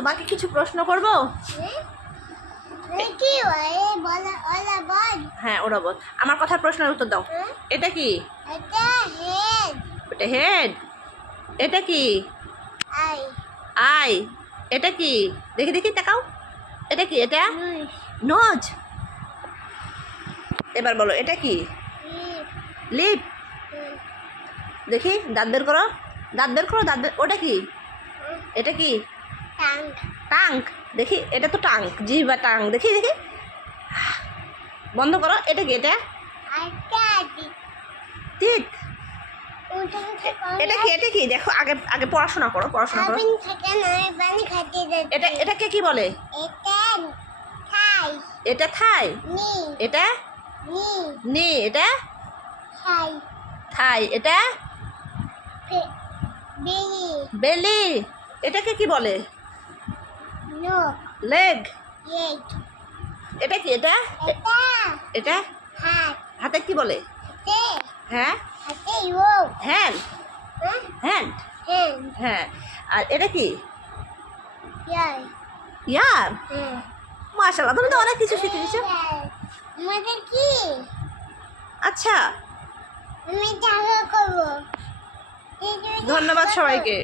তোমাকে কিছু প্রশ্ন করব? হ্যাঁ, ওরা বল। আমার কথার প্রশ্নের উত্তর দাও। এটা কি? এটা হেড। এটা কি? আই। এটা কি? দেখি দেখি তাকাও। এটা কি? এটা নোজ। এবার বলো এটা কি? লিপ। দেখি দাঁত বের করো, দাঁত বের করো, দাঁত বের। ওটা কি? এটা কি? টাঙ্ক। দেখি এটা তো টাঙ্ক, জিহ্বা টাং। দেখি দেখি, বন্ধ করো। এটা কি? এটা টিথ। এটা কি? এটা কি? দেখো, আগে আগে পড়াশোনা করো, পড়াশোনা করো। এটা এটাকে কি বলে? এটা থাই। এটা নি। এটা থাই। এটা বেলি। এটাকে কি বলে? লেগ। এটা কি? এটা এটা হাতে কি বলে? হ্যাঁ, হ্যান্ড। হ্যান্ড। হ্যাঁ। আর এটা কি? ইয়ার। মাশাআল্লাহ, তুমি তো অনেক কিছু শিখে নিয়েছো। আচ্ছা, ধন্যবাদ সবাইকে।